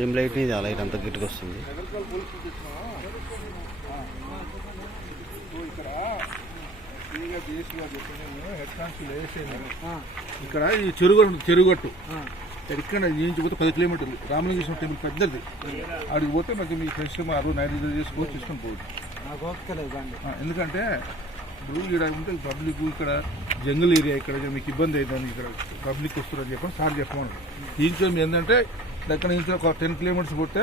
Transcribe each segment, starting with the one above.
ఏం లైట్ ఇది? ఆ లైట్ అంతా గిట్టుకు వస్తుంది. ఇక్కడ ఈ చెరుగట్టు ఇక్కడ జీవించిపోతే 10 కిలోమీటర్లు రామలింగేశ్వర టెంపుల్ పెద్దది. అడిగి పోతే మనకి మీ ఫ్రెండ్స్ నైట్ చేసుకోవచ్చు, తీసుకొని పోవచ్చు. ఎందుకంటే ఇప్పుడు ఇక్కడ ఉంటే పబ్లిక్ ఇక్కడ జంగల్ ఏరియా, ఇక్కడ మీకు ఇబ్బంది అవుతుంది, ఇక్కడ పబ్లిక్ వస్తున్నారని చెప్పని సార్ చెప్పమను. దీంట్లో ఏంటంటే దగ్గర నుంచి ఒక 10 కిలోమీటర్స్ పోతే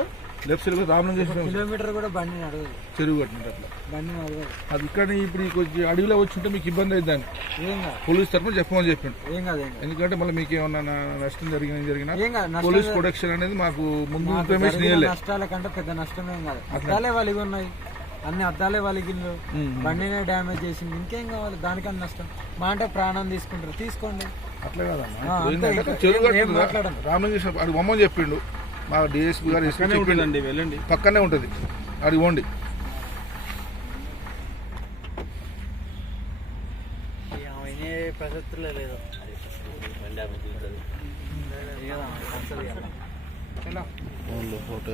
లెఫ్ట్ సైడ్ రామలింగేశ్వర కిలోమీటర్ కూడా బండి నడవదు, చెరువు కట్టినట్టు అట్లా బండి నడవదు. అది ఇక్కడ ఇప్పుడు కొంచెం అడవిలో వచ్చి ఉంటే మీకు ఇబ్బంది అవుతుంది. పోలీస్ తరఫున చెప్పమని చెప్పిండు. ఎందుకంటే మళ్ళీ మీకు ఏమన్నా నష్టం జరిగినా పోలీస్ ప్రొటెక్షన్ అనేది మాకు ముందు ఇన్ఫర్మేషన్ ఇవ్వలేదు. నష్టాల కంటే పెద్ద నష్టమేం కాదు. అద్దాలే వాళ్ళకి ఉన్నాయి, అన్ని అద్దాలే వాళ్ళకి బండినే డ్యామేజ్ చేసింది, ఇంకేం కావాలి? దానికన్నా నష్టం మా అంటే ప్రాణం తీసుకుంటారు, తీసుకోండి. అట్లా కాదమ్మా, చెరువు మాట్లాడండి. రామలింగేశ్వర అది బొమ్మని చెప్పిండు మా డిఎస్పీ గారు, వెళ్ళండి పక్కనే ఉంటుంది, అది పోండి. ప్రసక్తిలో లేదు ఫోటో